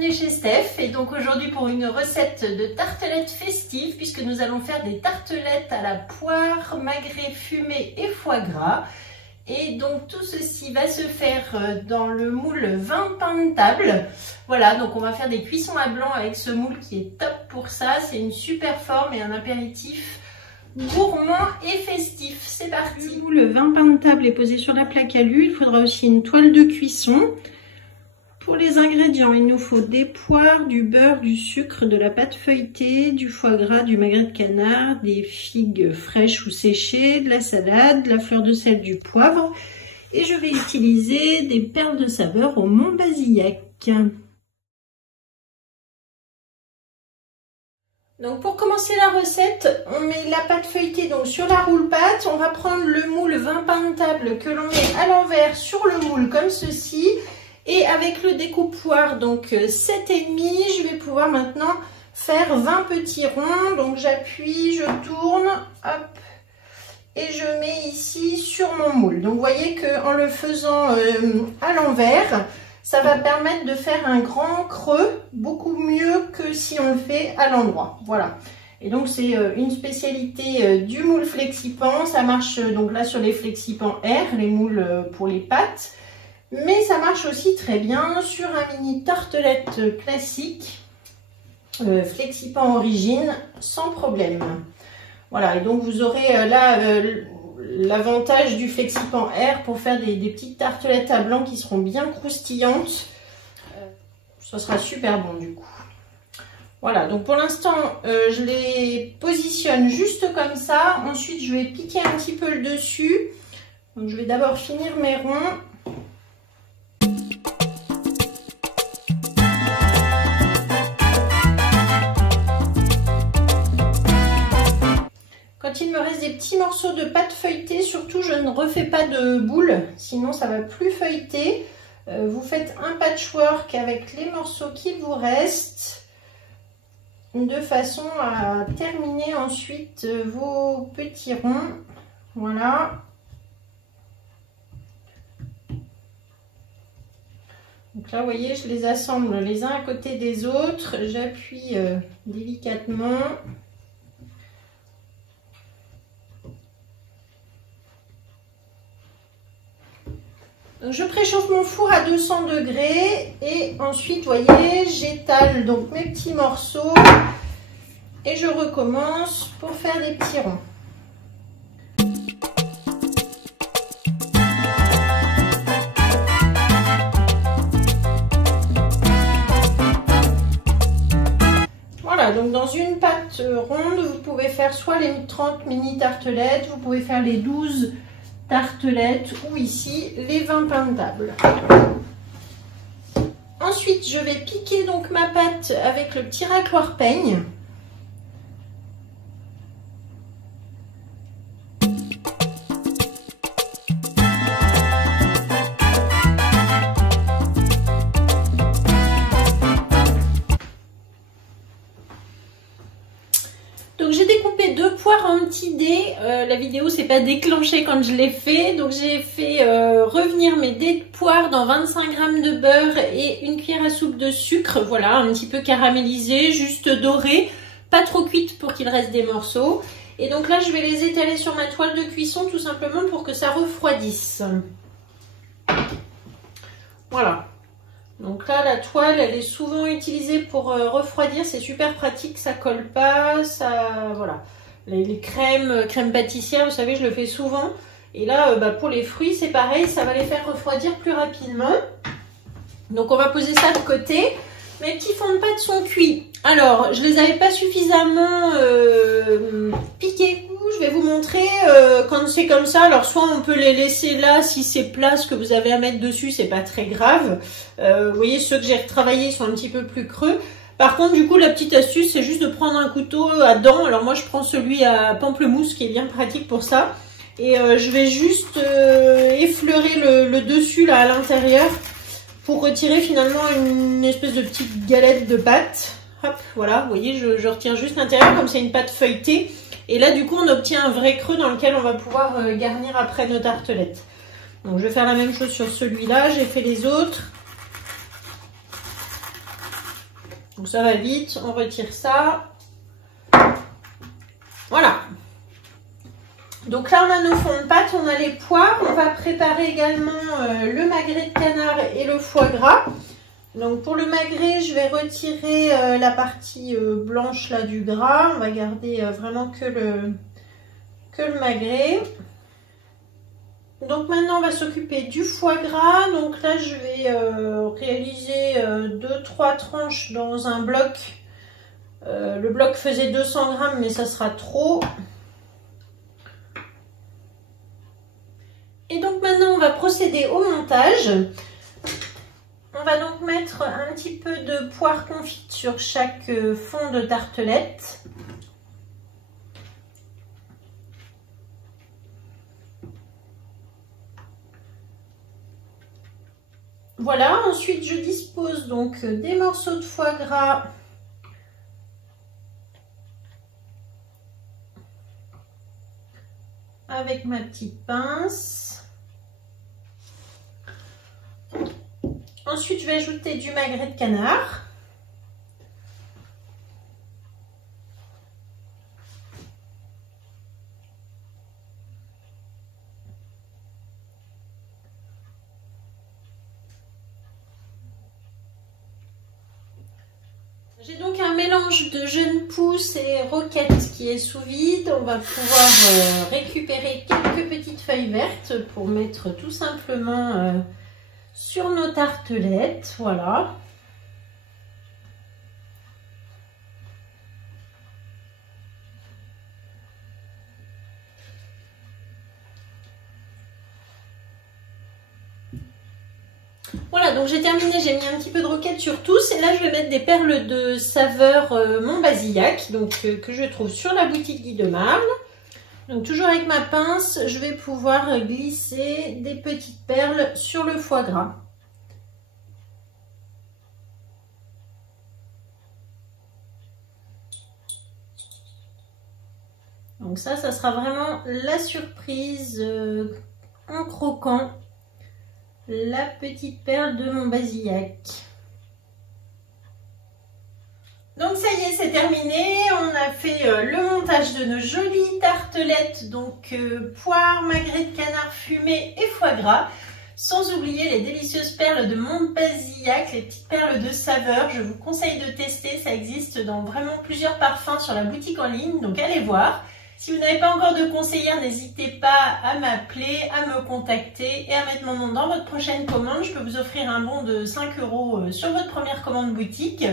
bienvenue chez Steph. Et donc aujourd'hui pour une recette de tartelettes festives, puisque nous allons faire des tartelettes à la poire, magret fumé et foie gras. Et donc tout ceci va se faire dans le moule 20 pains de table. Voilà, donc on va faire des cuissons à blanc avec ce moule qui est top pour ça. C'est une super forme et un apéritif gourmand et festif. C'est parti. Le moule 20 pains de table est posé sur la plaque à l'huile. Il faudra aussi une toile de cuisson. Pour les ingrédients, il nous faut des poires, du beurre, du sucre, de la pâte feuilletée, du foie gras, du magret de canard, des figues fraîches ou séchées, de la salade, de la fleur de sel, du poivre. Et je vais utiliser des perles de saveur au Montbazillac. Donc pour commencer la recette, on met la pâte feuilletée donc sur la roule-pâte. On va prendre le moule 20 pains de table que l'on met à l'envers sur le moule comme ceci. Et avec le découpe-poire, donc 7,5, je vais pouvoir maintenant faire 20 petits ronds. Donc j'appuie, je tourne, hop, et je mets ici sur mon moule. Donc vous voyez qu'en le faisant à l'envers, ça va permettre de faire un grand creux, beaucoup mieux que si on le fait à l'endroit. Voilà. Et donc c'est une spécialité du moule Flexipan. Ça marche donc là sur les Flexipan R, les moules pour les pâtes. Mais ça marche aussi très bien sur un mini tartelette classique, Flexipan Origine, sans problème. Voilà, et donc vous aurez là l'avantage du Flexipan R pour faire des petites tartelettes à blanc qui seront bien croustillantes. Ça sera super bon du coup. Voilà, donc pour l'instant, je les positionne juste comme ça. Ensuite, je vais piquer un petit peu le dessus. Donc je vais d'abord finir mes ronds. Quand il me reste des petits morceaux de pâte feuilletée, surtout je ne refais pas de boule, sinon ça va plus feuilleter. Vous faites un patchwork avec les morceaux qui vous restent, de façon à terminer ensuite vos petits ronds. Voilà. Donc là, vous voyez, je les assemble les uns à côté des autres. J'appuie délicatement. Donc je préchauffe mon four à 200 degrés et ensuite, vous voyez, j'étale donc mes petits morceaux et je recommence pour faire des petits ronds. Voilà, donc dans une pâte ronde, vous pouvez faire soit les 30 mini tartelettes, vous pouvez faire les 12 tartelettes ou ici les 20 pains de table. Ensuite, je vais piquer donc ma pâte avec le petit racloir peigne. Donc j'ai découpé 2 poires en petits dés. La vidéo s'est pas déclenchée quand je l'ai fait. Donc j'ai fait revenir mes dés de poire dans 25 g de beurre et une cuillère à soupe de sucre. Voilà, un petit peu caramélisé, juste doré. Pas trop cuite pour qu'il reste des morceaux. Et donc là je vais les étaler sur ma toile de cuisson tout simplement pour que ça refroidisse. Voilà. Donc là, la toile, elle est souvent utilisée pour refroidir. C'est super pratique, ça colle pas, ça, voilà. Les crèmes pâtissières, vous savez, je le fais souvent. Et là, pour les fruits, c'est pareil, ça va les faire refroidir plus rapidement. Donc on va poser ça de côté. Mes petits fonds de pâte sont cuits. Alors, je les avais pas suffisamment piqués. Je vais vous montrer quand c'est comme ça. Alors, soit on peut les laisser là, si c'est plat, ce que vous avez à mettre dessus, c'est pas très grave. Vous voyez, ceux que j'ai retravaillés sont un petit peu plus creux. Par contre, du coup, la petite astuce, c'est juste de prendre un couteau à dents. Alors, moi, je prends celui à pamplemousse qui est bien pratique pour ça. Et je vais juste effleurer le dessus là à l'intérieur pour retirer finalement une espèce de petite galette de pâte. Hop, voilà, vous voyez, je retire juste l'intérieur comme c'est une pâte feuilletée. Et là, du coup, on obtient un vrai creux dans lequel on va pouvoir garnir après nos tartelettes. Donc, je vais faire la même chose sur celui-là. J'ai fait les autres. Donc ça va vite, on retire ça. Voilà. Donc là on a nos fonds de pâte, on a les poires. On va préparer également le magret de canard et le foie gras. Donc pour le magret, je vais retirer la partie blanche là du gras. On va garder vraiment que le magret. Donc maintenant on va s'occuper du foie gras. Donc là je vais réaliser 2-3 tranches dans un bloc. Le bloc faisait 200 grammes mais ça sera trop. Et donc maintenant on va procéder au montage. On va donc mettre un petit peu de poire confite sur chaque fond de tartelette. Voilà, ensuite je dispose donc des morceaux de foie gras avec ma petite pince. Ensuite, je vais ajouter du magret de canard. J'ai donc un mélange de jeunes pousses et roquettes qui est sous vide. On va pouvoir récupérer quelques petites feuilles vertes pour mettre tout simplement sur nos tartelettes. Voilà. Voilà, donc j'ai terminé, j'ai mis un petit peu de roquette sur tous et là je vais mettre des perles de saveur Montbazillac, donc que je trouve sur la boutique Guy de Marle. Donc toujours avec ma pince, je vais pouvoir glisser des petites perles sur le foie gras. Donc ça sera vraiment la surprise en croquant. La petite perle de Montbazillac. Donc ça y est, c'est terminé. On a fait le montage de nos jolies tartelettes. Donc poire, magret de canard fumé et foie gras. Sans oublier les délicieuses perles de Montbazillac, les petites perles de saveur. Je vous conseille de tester. Ça existe dans vraiment plusieurs parfums sur la boutique en ligne. Donc allez voir. Si vous n'avez pas encore de conseillère, n'hésitez pas à m'appeler, à me contacter et à mettre mon nom dans votre prochaine commande. Je peux vous offrir un bon de 5 € sur votre première commande boutique.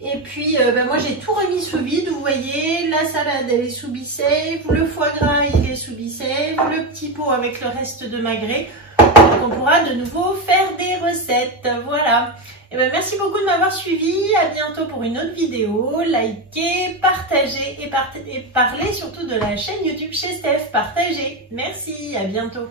Et puis, moi, j'ai tout remis sous vide. Vous voyez, la salade, elle est sous Be-Save. Le foie gras, il est sous Be-Save. Le petit pot avec le reste de magret. Donc, on pourra de nouveau faire des recettes. Voilà. Et ben, merci beaucoup de m'avoir suivi. À bientôt pour une autre vidéo. Likez, partagez et parlez surtout de la chaîne YouTube chez Steph. Partagez. Merci. À bientôt.